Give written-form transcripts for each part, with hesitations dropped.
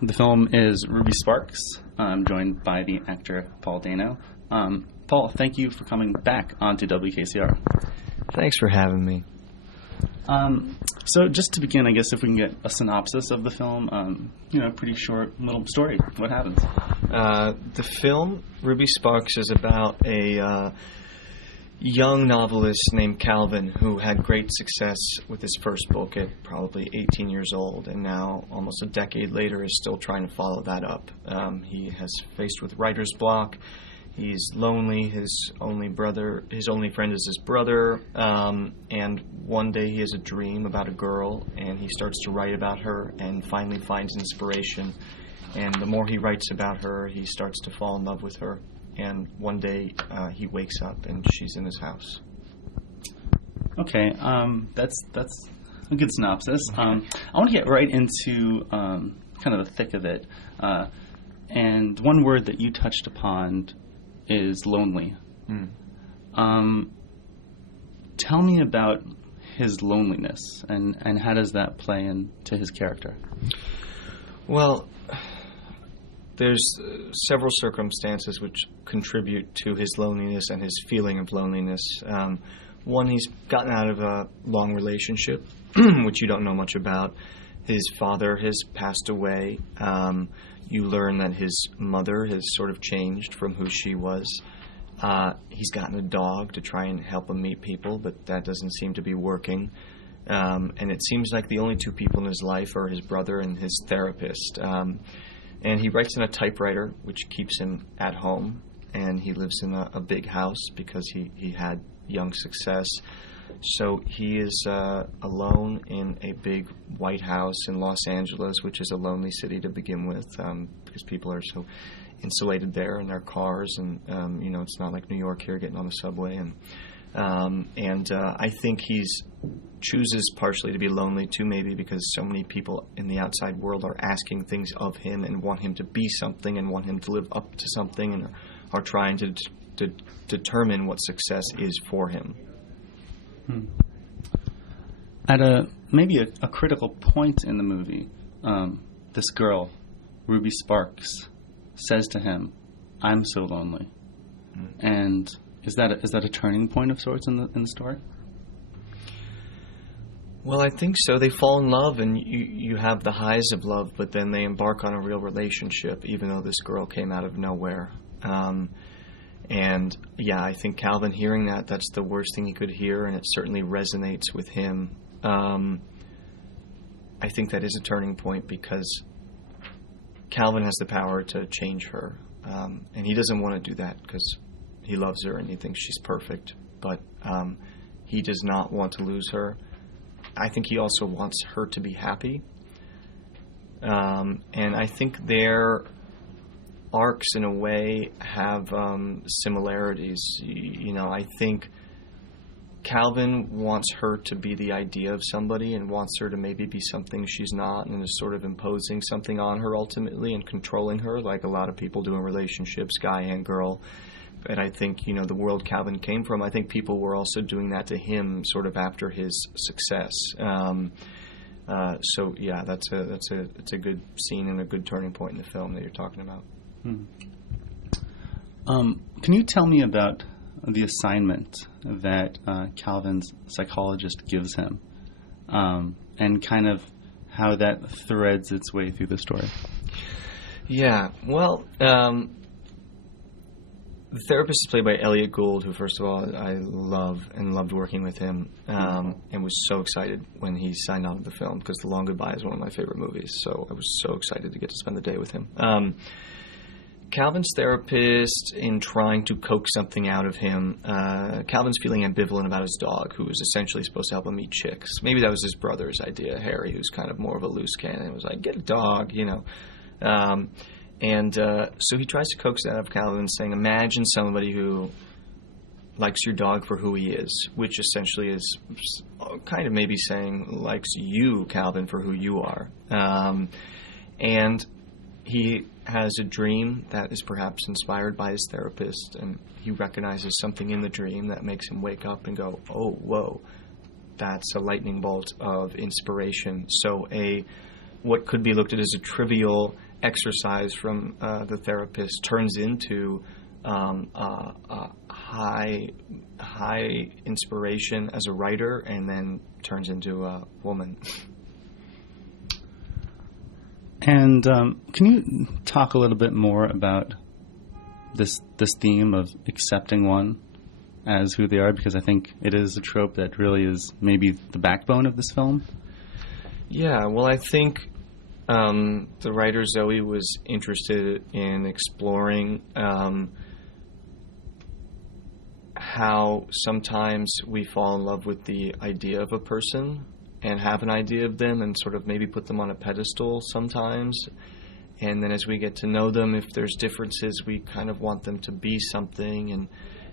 The film is Ruby Sparks. I'm joined by the actor Paul Dano. Paul, thank you for coming back onto WKCR. Thanks for having me. So just to begin, I guess if we can get a synopsis of the film, pretty short little story. What happens? The film, Ruby Sparks, is about a young novelist named Calvin who had great success with his first book at probably 18 years old, and now, almost a decade later, is still trying to follow that up. He has faced with writer's block. He's lonely. His only friend is his brother, and one day he has a dream about a girl, and he starts to write about her and finally finds inspiration. And the more he writes about her, he starts to fall in love with her. And one day he wakes up and she's in his house. Okay, that's a good synopsis. I want to get right into kind of the thick of it. And one word that you touched upon is lonely. Tell me about his loneliness and how does that play into his character? Well, there's several circumstances which contribute to his loneliness and his feeling of loneliness. One, he's gotten out of a long relationship, which you don't know much about. His father has passed away. You learn that his mother has sort of changed from who she was. He's gotten a dog to try and help him meet people, but that doesn't seem to be working. And it seems like the only two people in his life are his brother and his therapist. And he writes in a typewriter, which keeps him at home. And he lives in a big house because he had young success. So he is alone in a big white house in Los Angeles, which is a lonely city to begin with, because people are so insulated there in their cars, and it's not like New York here, getting on the subway. And I think he's chooses partially to be lonely too, maybe because so many people in the outside world are asking things of him and want him to be something and want him to live up to something, and are trying to determine what success is for him. At maybe a critical point in the movie, this girl, Ruby Sparks, says to him, "I'm so lonely." And is that a turning point of sorts in the story? Well, I think so. They fall in love, and you have the highs of love, but then they embark on a real relationship, even though this girl came out of nowhere. And yeah, I think Calvin, hearing that's the worst thing he could hear, and it certainly resonates with him. I think that is a turning point because Calvin has the power to change her. And he doesn't want to do that because he loves her and he thinks she's perfect. But he does not want to lose her. I think he also wants her to be happy. And I think their arcs, in a way, have similarities. I think Calvin wants her to be the idea of somebody and wants her to maybe be something she's not, and is sort of imposing something on her ultimately and controlling her, like a lot of people do in relationships, guy and girl. And I think, the world Calvin came from, I think people were also doing that to him sort of after his success. So yeah, it's a good scene and a good turning point in the film that you're talking about. Can you tell me about the assignment that Calvin's psychologist gives him, and kind of how that threads its way through the story? Yeah, well, the therapist is played by Elliot Gould, who, first of all, I love and loved working with him, and was so excited when he signed on to the film, because The Long Goodbye is one of my favorite movies, so I was so excited to get to spend the day with him. Calvin's therapist, in trying to coax something out of him, Calvin's feeling ambivalent about his dog, who was essentially supposed to help him meet chicks. Maybe that was his brother's idea, Harry, who's kind of more of a loose cannon. It was like, get a dog, So he tries to coax that out of Calvin, saying, imagine somebody who likes your dog for who he is, which essentially is kind of maybe saying likes you, Calvin, for who you are. And he has a dream that is perhaps inspired by his therapist, and he recognizes something in the dream that makes him wake up and go, oh, whoa, that's a lightning bolt of inspiration. So what could be looked at as a trivial exercise from the therapist turns into high inspiration as a writer, and then turns into a woman. And can you talk a little bit more about this theme of accepting one as who they are? Because I think it is a trope that really is maybe the backbone of this film. Yeah, well, I think the writer Zoe was interested in exploring how sometimes we fall in love with the idea of a person and have an idea of them and sort of maybe put them on a pedestal sometimes. And then as we get to know them, if there's differences, we kind of want them to be something, and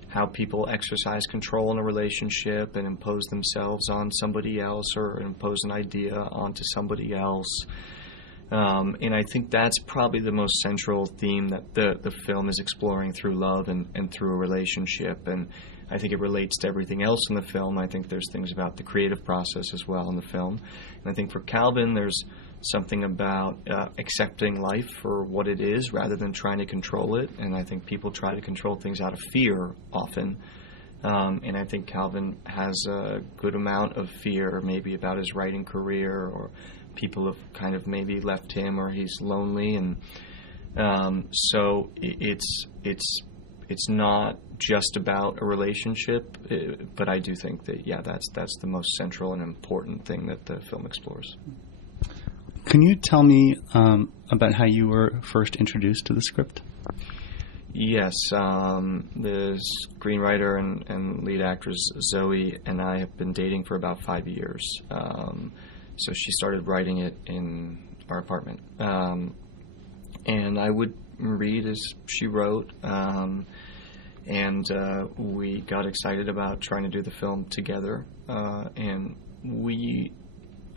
how people exercise control in a relationship and impose themselves on somebody else or impose an idea onto somebody else. And I think that's probably the most central theme that the film is exploring through love and through a relationship. And I think it relates to everything else in the film. I think there's things about the creative process as well in the film. And I think for Calvin, there's something about accepting life for what it is rather than trying to control it. And I think people try to control things out of fear often. And I think Calvin has a good amount of fear maybe about his writing career, or people have kind of maybe left him, or he's lonely. And so it's not just about a relationship, but I do think that, yeah, that's the most central and important thing that the film explores. Can you tell me about how you were first introduced to the script? Yes, the screenwriter and lead actress Zoe and I have been dating for about 5 years. So she started writing it in our apartment. And I would read as she wrote. And we got excited about trying to do the film together. And we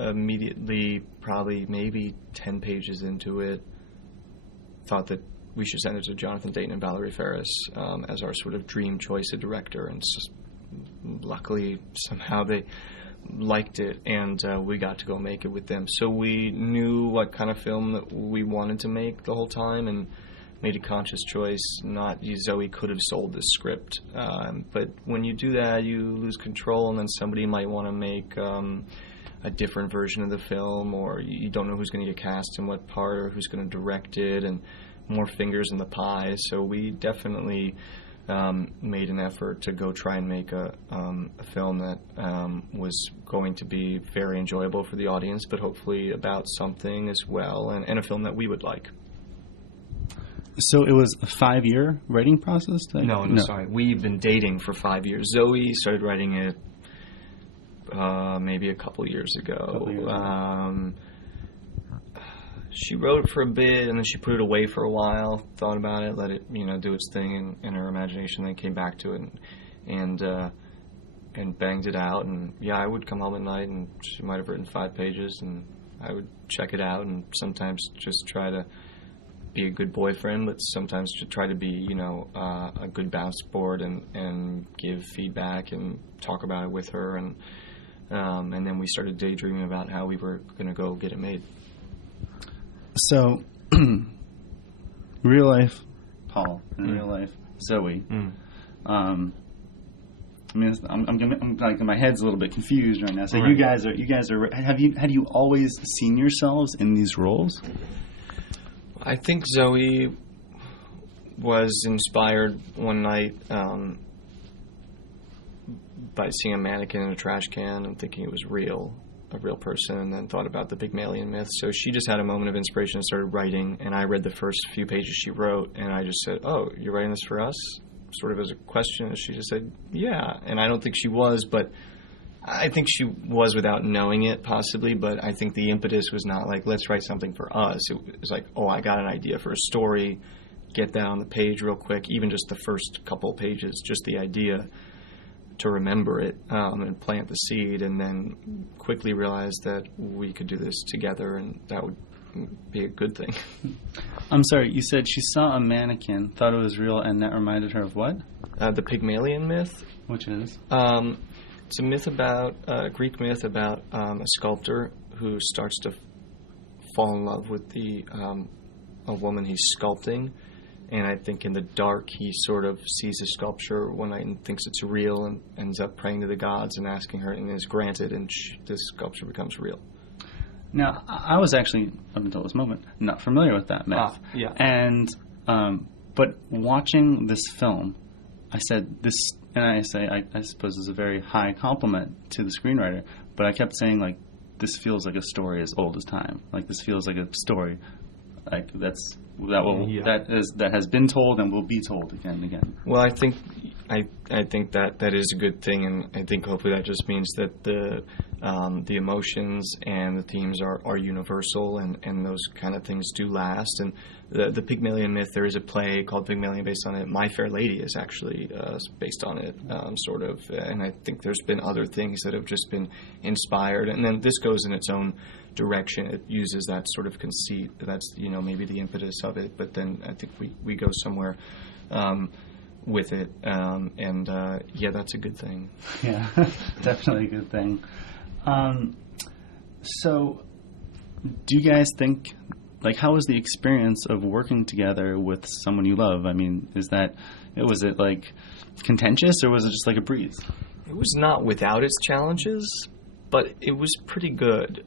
immediately, probably maybe 10 pages into it, thought that we should send it to Jonathan Dayton and Valerie Faris as our sort of dream choice of director. And just luckily, somehow they liked it, and we got to go make it with them. So we knew what kind of film that we wanted to make the whole time, and made a conscious choice. Not Zoe could have sold this script, but when you do that, you lose control, and then somebody might want to make a different version of the film, or you don't know who's going to get cast in what part, or who's going to direct it, and more fingers in the pie. So we definitely made an effort to go try and make a film that was going to be very enjoyable for the audience, but hopefully about something as well, and a film that we would like. So it was a 5-year writing process? No, sorry. We've been dating for 5 years. Zoe started writing it maybe a couple years ago. She wrote it for a bit, and then she put it away for a while, thought about it, let it do its thing in her imagination, then came back to it and banged it out. And yeah, I would come home at night, and she might have written 5 pages, and I would check it out, and sometimes just try to be a good boyfriend, but sometimes to try to be, a good bounce board and give feedback and talk about it with her. And then we started daydreaming about how we were going to go get it made. So, real life Paul and real life Zoe. I'm like, my head's a little bit confused right now. So right. You guys are. Had you always seen yourselves in these roles? I think Zoe was inspired one night by seeing a mannequin in a trash can and thinking it was a real person, and then thought about the Pygmalion myth. So she just had a moment of inspiration and started writing, and I read the first few pages she wrote, and I just said, "Oh, you're writing this for us?" Sort of as a question, and she just said, "Yeah." And I don't think she was, but I think she was without knowing it, possibly, but I think the impetus was not like, let's write something for us. It was like, oh, I got an idea for a story, get that on the page real quick, even just the first couple pages, just the idea, to remember it and plant the seed, and then quickly realize that we could do this together, and that would be a good thing. I'm sorry, you said she saw a mannequin, thought it was real, and that reminded her of what? The Pygmalion myth. Which is? It's a myth about, a Greek myth about a sculptor who starts to fall in love with the a woman he's sculpting. And I think in the dark, he sort of sees a sculpture one night and thinks it's real and ends up praying to the gods and asking her, and is granted, and this sculpture becomes real. Now, I was actually, up until this moment, not familiar with that myth. Yeah. And, but watching this film, I said this, and I suppose this is a very high compliment to the screenwriter, but I kept saying, like, this feels like a story as old as time. Like, this feels like a story, like, that has been told and will be told again and again. Well, I think that is a good thing, and I think hopefully that just means that the emotions and the themes are universal, and those kind of things do last. And the Pygmalion myth, there is a play called Pygmalion based on it. My Fair Lady is actually based on it, sort of. And I think there's been other things that have just been inspired. And then this goes in its own direction. It uses that sort of conceit. That's, maybe the impetus of it. But then I think we go somewhere with it. Yeah, that's a good thing. Yeah, definitely a good thing. So, do you guys think, like, how was the experience of working together with someone you love? I mean, was it like contentious, or was it just like a breeze? It was not without its challenges, but it was pretty good.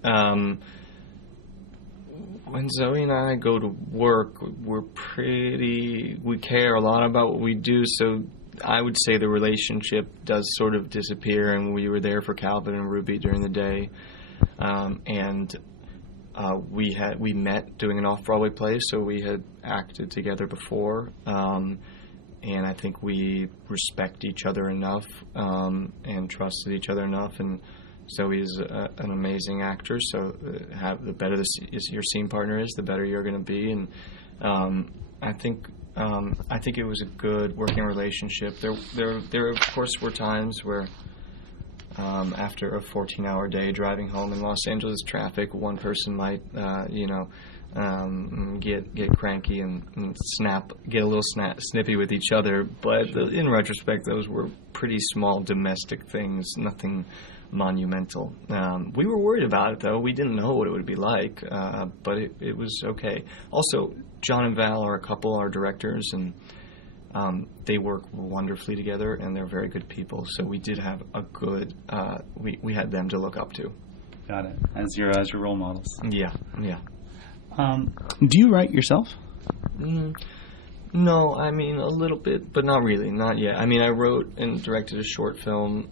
When Zoe and I go to work, we care a lot about what we do, so I would say the relationship does sort of disappear, and we were there for Calvin and Ruby during the day. We met doing an off-Broadway play, so we had acted together before, and I think we respect each other enough and trusted each other enough. And Zoe's an amazing actor, so the better your scene partner is, the better you're going to be. And I think it was a good working relationship. There of course were times where after a 14-hour day driving home in Los Angeles traffic, one person might get cranky and get a little snippy with each other. But in retrospect, those were pretty small domestic things, nothing monumental. We were worried about it, though. We didn't know what it would be like, but it was okay. Also, John and Val are a couple, our directors, and they work wonderfully together, and they're very good people. So we did have a good. We had them to look up to. Got it. As your role models. Yeah. Do you write yourself? No, I mean a little bit, but not really, not yet. I mean, I wrote and directed a short film.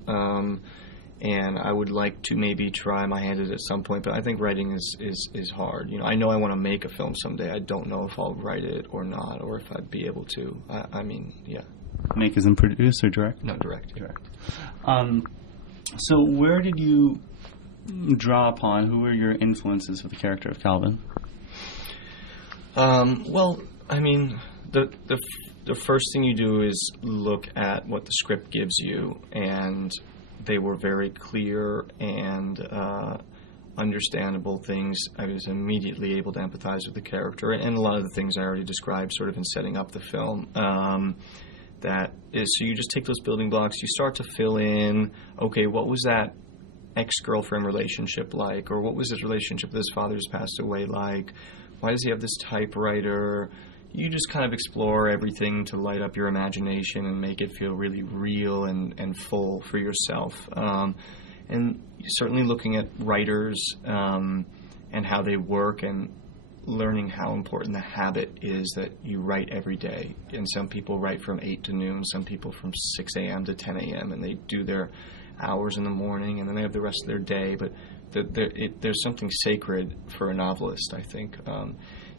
And I would like to maybe try my hand at it at some point, but I think writing is hard. I know I want to make a film someday. I don't know if I'll write it or not, or if I'd be able to. I mean, yeah. Make as in produce or direct? No, direct. Direct. So where did you draw upon? Who were your influences for the character of Calvin? Well, I mean, the first thing you do is look at what the script gives you, and they were very clear and understandable things. I was immediately able to empathize with the character, and a lot of the things I already described sort of in setting up the film. So you just take those building blocks, you start to fill in, okay, what was that ex-girlfriend relationship like? Or what was his relationship with his father who's passed away like? Why does he have this typewriter? You just kind of explore everything to light up your imagination and make it feel really real and full for yourself. And certainly looking at writers and how they work, and learning how important the habit is that you write every day. And some people write from 8 to noon, some people from 6 a.m. to 10 a.m., and they do their hours in the morning, and then they have the rest of their day. But there's something sacred for a novelist, I think,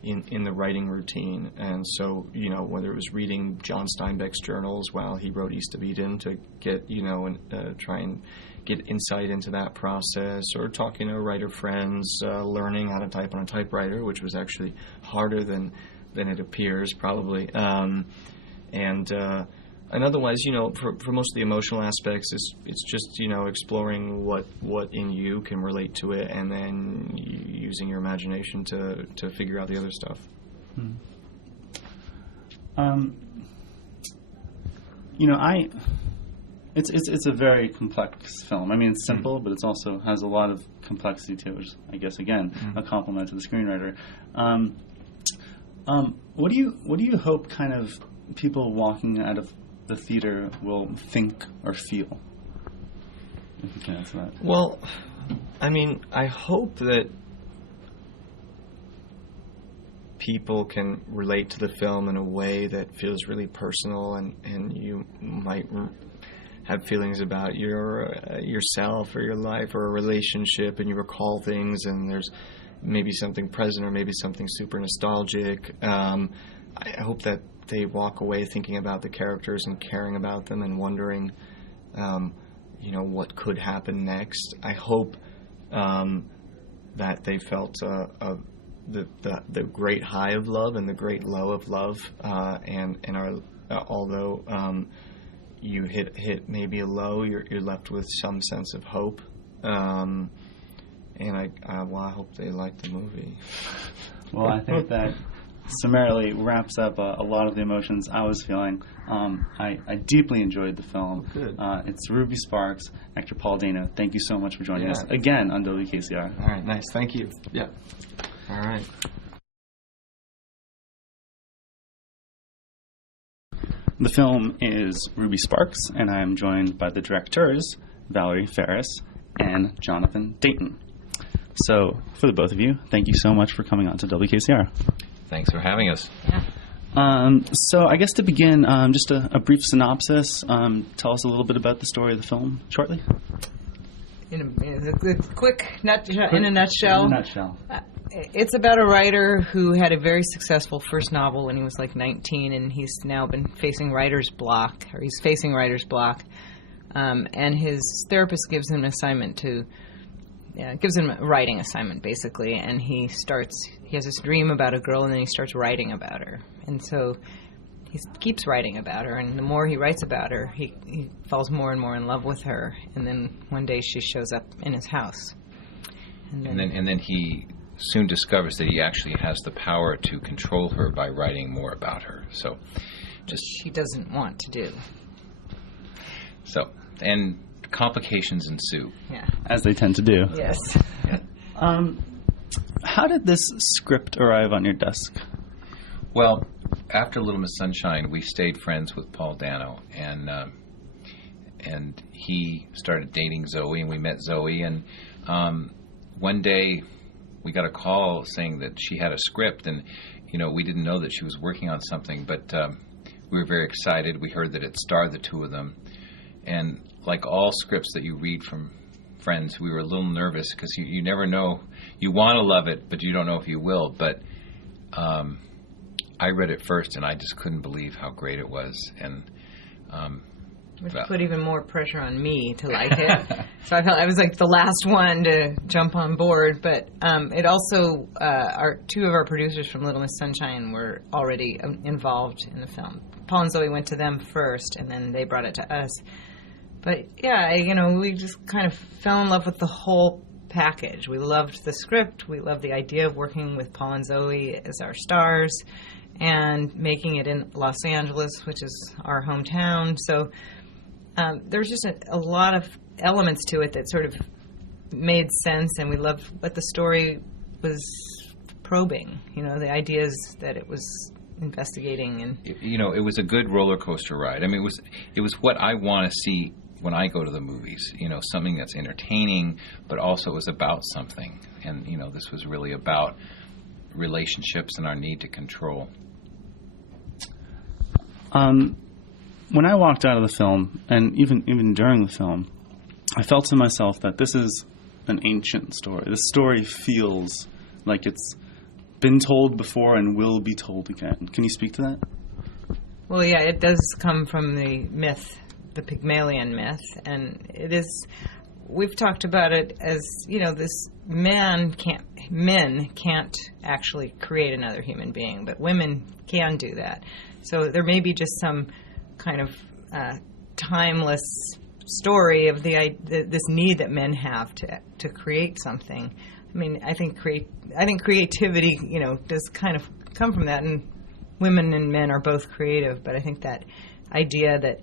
in the writing routine. And so, whether it was reading John Steinbeck's journals while he wrote East of Eden to get, try and get insight into that process, or talking to writer friends, learning how to type on a typewriter, which was actually harder than it appears, probably. And otherwise, for most of the emotional aspects, it's just, exploring what in you can relate to it, and then using your imagination to figure out the other stuff. It's a very complex film. I mean, it's simple, but it also has a lot of complexity to it, which I guess, again, a compliment to the screenwriter. What do you hope kind of people walking out of the theater will think or feel? If you can answer that. Well, I mean, I hope that people can relate to the film in a way that feels really personal, and you might have feelings about yourself or your life or a relationship, and you recall things, and there's maybe something present or maybe something super nostalgic. I hope that they walk away thinking about the characters and caring about them and wondering, what could happen next. I hope that they felt the great high of love and the great low of love, and although you hit maybe a low, you're left with some sense of hope. And I hope they like the movie. Well, I think that summarily wraps up a lot of the emotions I was feeling. I deeply enjoyed the film. Oh, good. It's Ruby Sparks, actor Paul Dano. Thank you so much for joining us again on WKCR. All right, nice. Thank you. Yeah. All right. The film is Ruby Sparks, and I am joined by the directors, Valerie Faris and Jonathan Dayton. So, for the both of you, thank you so much for coming on to WKCR. Thanks for having us. So, I guess to begin, just a brief synopsis. Tell us a little bit about the story of the film, shortly. In a quick nutshell. In a nutshell. It's about a writer who had a very successful first novel when he was like 19, and he's now been facing writer's block. And his therapist gives him an assignment gives him a writing assignment, basically, and he has this dream about a girl, and then he starts writing about her. And so he keeps writing about her, and the more he writes about her, he falls more and more in love with her. And then one day she shows up in his house. And then he soon discovers that he actually has the power to control her by writing more about her. So which she doesn't want to do. So, and complications ensue. Yeah. As they tend to do. Yes. How did this script arrive on your desk? Well, after Little Miss Sunshine, we stayed friends with Paul Dano, and he started dating Zoe, and we met Zoe, and one day we got a call saying that she had a script, and we didn't know that she was working on something, but we were very excited. We heard that it starred the two of them, and like all scripts that you read from friends, we were a little nervous because you never know. You want to love it, but you don't know if you will. But I read it first, and I just couldn't believe how great it was, and which put even more pressure on me to like it. So I felt I was like the last one to jump on board. But it also, two of our producers from Little Miss Sunshine were already involved in the film. Paul and Zoe went to them first, and then they brought it to us. But yeah, we just kind of fell in love with the whole package. We loved the script. We loved the idea of working with Paul and Zoe as our stars and making it in Los Angeles, which is our hometown. So there's just a lot of elements to it that sort of made sense, and we loved what the story was probing, the ideas that it was investigating. And it was a good roller coaster ride. I mean, it was what I want to see when I go to the movies, something that's entertaining, but also is about something. And, this was really about relationships and our need to control. When I walked out of the film, and even during the film, I felt to myself that this is an ancient story. This story feels like it's been told before and will be told again. Can you speak to that? Well, yeah, it does come from the myth, the Pygmalion myth, and it is. We've talked about it as this men can't actually create another human being, but women can do that. So there may be just some kind of timeless story of this need that men have to create something. I mean, I think creativity, does kind of come from that, and women and men are both creative. But I think that idea that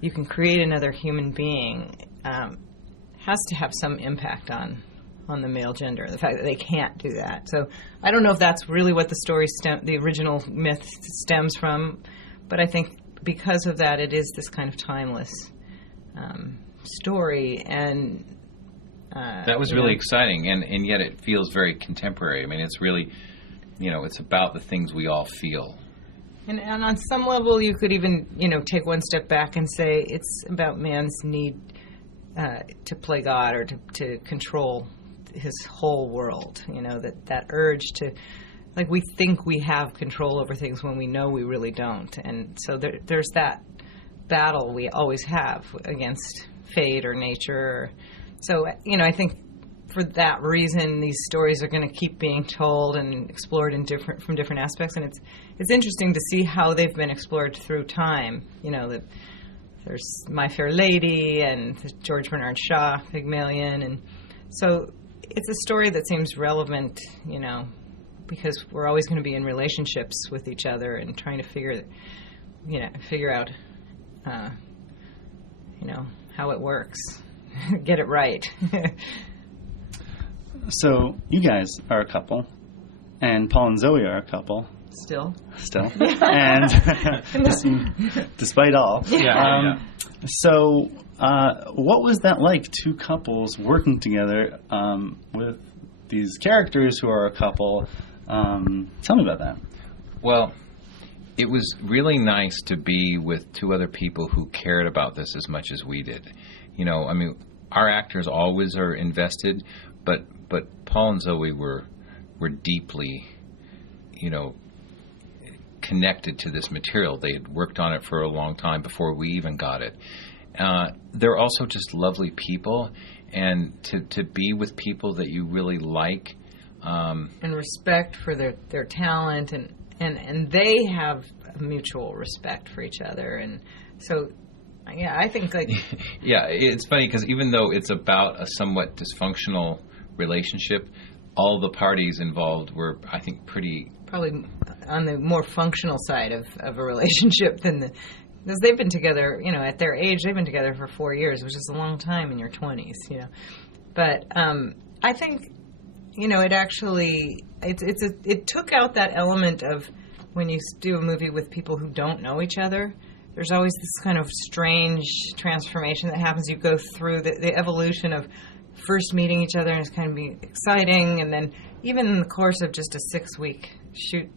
you can create another human being has to have some impact on on the male gender, the fact that they can't do that. So I don't know if that's really what the original myth stems from, but I think because of that, it is this kind of timeless story, and that was really exciting, and yet it feels very contemporary. I mean, it's really, it's about the things we all feel. And on some level, you could even, take one step back and say it's about man's need to play God or to control his whole world. That urge to, like, we think we have control over things when we know we really don't. And so there's that battle we always have against fate or nature. So, I think for that reason, these stories are going to keep being told and explored from different aspects. And it's interesting to see how they've been explored through time. That there's My Fair Lady and George Bernard Shaw, Pygmalion. And so it's a story that seems relevant, because we're always going to be in relationships with each other and trying to figure out, how it works, get it right. So you guys are a couple, and Paul and Zoe are a couple. Still. And despite all. Yeah. So what was that like, two couples working together with these characters who are a couple? Tell me about that. Well, it was really nice to be with two other people who cared about this as much as we did. Our actors always are invested, but Paul and Zoe were deeply, connected to this material. They had worked on it for a long time before we even got it. They're also just lovely people, and to be with people that you really like. And respect for their talent, and they have mutual respect for each other. And so, yeah, I think yeah, it's funny because even though it's about a somewhat dysfunctional relationship, all the parties involved were, I think, probably on the more functional side of a relationship than because they've been together, at their age, they've been together for 4 years, which is a long time in your 20s, But I think, it actually, it took out that element of when you do a movie with people who don't know each other. There's always this kind of strange transformation that happens. You go through the evolution of first meeting each other, and it's kind of be exciting, and then even in the course of just a 6-week shoot,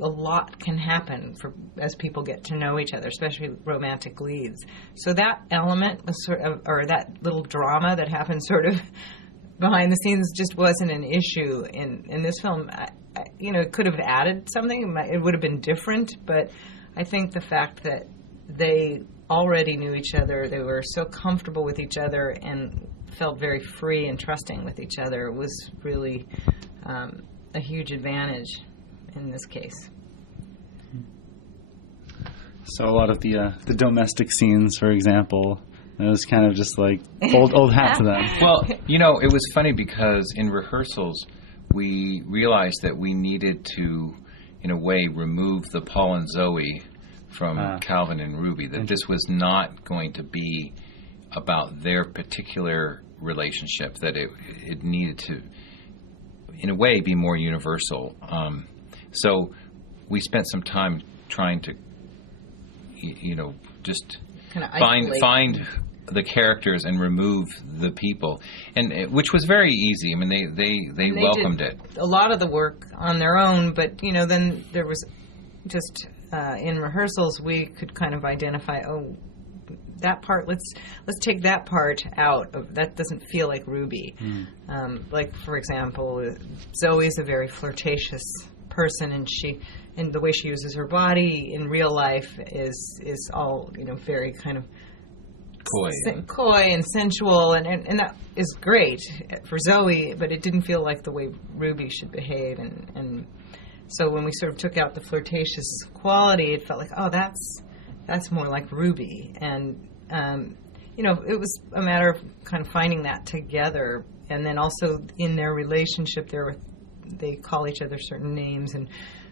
a lot can happen as people get to know each other, especially romantic leads. So that element was or that little drama that happened sort of behind the scenes just wasn't an issue in this film. It could have added something. It would have been different, but I think the fact that they already knew each other, they were so comfortable with each other and felt very free and trusting with each other was really a huge advantage in this case. So a lot of the domestic scenes, for example, it was kind of just like old hat to them. Well, it was funny because in rehearsals we realized that we needed to, in a way, remove the Paul and Zoe from Calvin and Ruby, that this was not going to be about their particular relationship, that it needed to, in a way, be more universal. So we spent some time trying to, just find the characters and remove the people, and which was very easy. I mean, they welcomed it. A lot of the work on their own, but then there was just in rehearsals we could kind of identify, that part, let's take that part out of that. Doesn't feel like Ruby. Like, for example, Zoe's a very flirtatious person, and the way she uses her body in real life is all very kind of coy and sensual, and that is great for Zoe, but it didn't feel like the way Ruby should behave, and so when we sort of took out the flirtatious quality, it felt like, that's more like Ruby. And, it was a matter of kind of finding that together. And then also in their relationship, they call each other certain names, and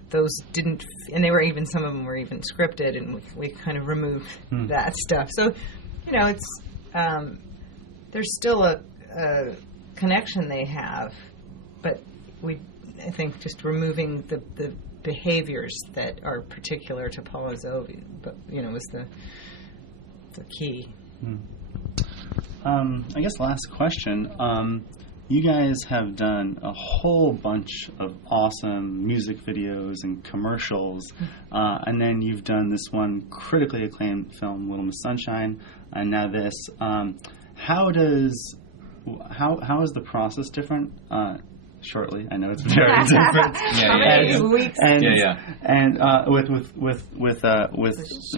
those didn't, and some of them were even scripted, and we kind of removed that stuff. So, it's, there's still connection they have, but I think just removing the behaviors that are particular to Paul and Zoe, but was the key. I guess last question. You guys have done a whole bunch of awesome music videos and commercials, and then you've done this one critically acclaimed film, Little Miss Sunshine, and now this. How is the process different? Shortly, I know it's very different. And with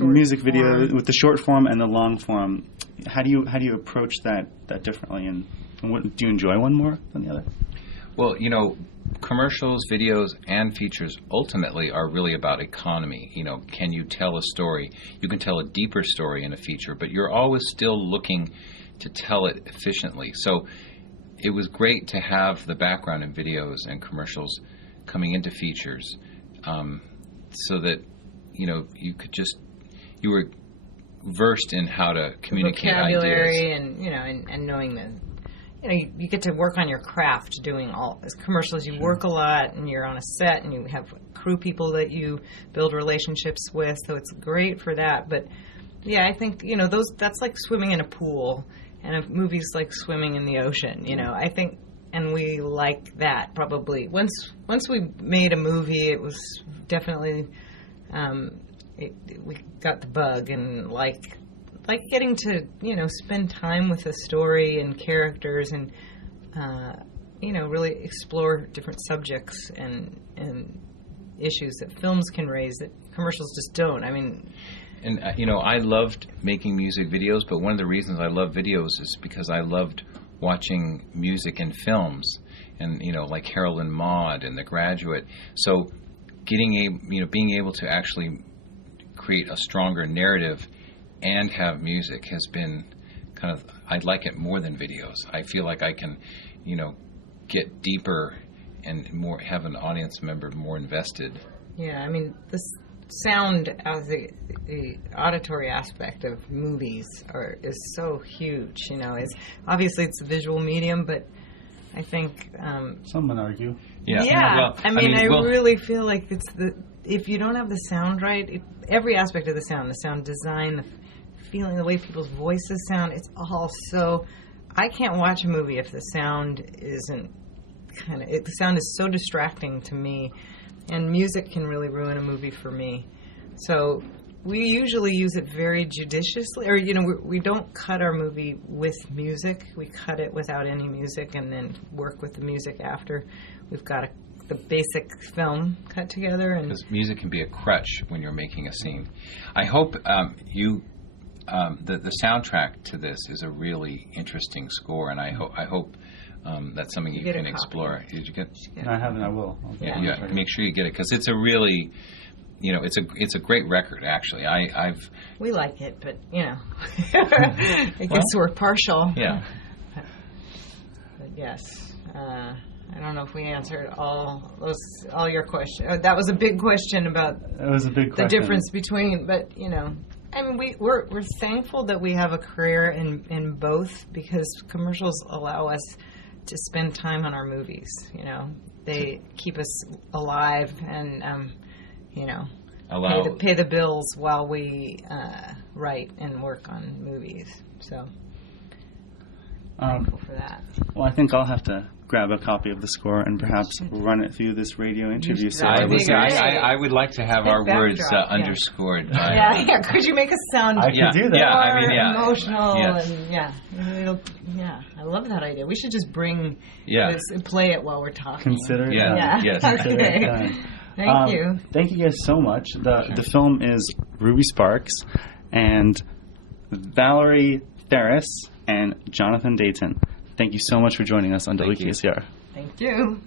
music video, with the short form and the long form, how do you approach that differently? And do you enjoy one more than the other? Well, commercials, videos, and features ultimately are really about economy. Can you tell a story? You can tell a deeper story in a feature, but you're always still looking to tell it efficiently. So it was great to have the background in videos and commercials coming into features, so that you were versed in how to communicate vocabulary ideas. and knowing that you get to work on your craft doing all as commercials. You work a lot and you're on a set and you have crew people that you build relationships with, so it's great for that. But yeah, I think that's like swimming in a pool. And a movie's like swimming in the ocean, I think, and we like that probably. Once we made a movie, it was definitely, we got the bug and like getting to, spend time with a story and characters and, really explore different subjects and issues that films can raise that commercials just don't. I mean... And, I loved making music videos, but one of the reasons I love videos is because I loved watching music in films, and, like Harold and Maude and The Graduate. So being able to actually create a stronger narrative and have music has been I like it more than videos. I feel like I can, get deeper and have an audience member more invested. Yeah, I mean, this sound as the auditory aspect of movies is so huge. It's obviously it's a visual medium, but I think some would argue. Yeah. I really feel like if you don't have the sound right, every aspect of the sound design, the feeling, the way people's voices sound, it's all so. I can't watch a movie if the sound isn't the sound is so distracting to me. And music can really ruin a movie for me. So we usually use it very judiciously. Or, we don't cut our movie with music. We cut it without any music and then work with the music after. We've got the basic film cut together. Because music can be a crutch when you're making a scene. I hope the soundtrack to this is a really interesting score, and I hope that's something you can explore. Did you get? No, I haven't. I will. Yeah. Make sure you get it because it's a really, it's a great record. Actually, we like it, but I guess we're partial. Yeah. But yes, I don't know if we answered all your questions. That was a big question about. It was a big question. The difference between, but I mean, we're thankful that we have a career in both because commercials allow us to spend time on our movies. They keep us alive and pay the bills while we write and work on movies. So thankful for that. Well, I think I'll have to grab a copy of the score and perhaps run it through this radio interview. So I would like to have our words underscored. Yeah. Could you make a sound? I could do that. Emotional and I love that idea. We should just bring this and play it while we're talking. Consider it. Yes. Okay. Thank you. Thank you guys so much. The film is Ruby Sparks and Valerie Faris and Jonathan Dayton. Thank you so much for joining us on WKCR. Thank you.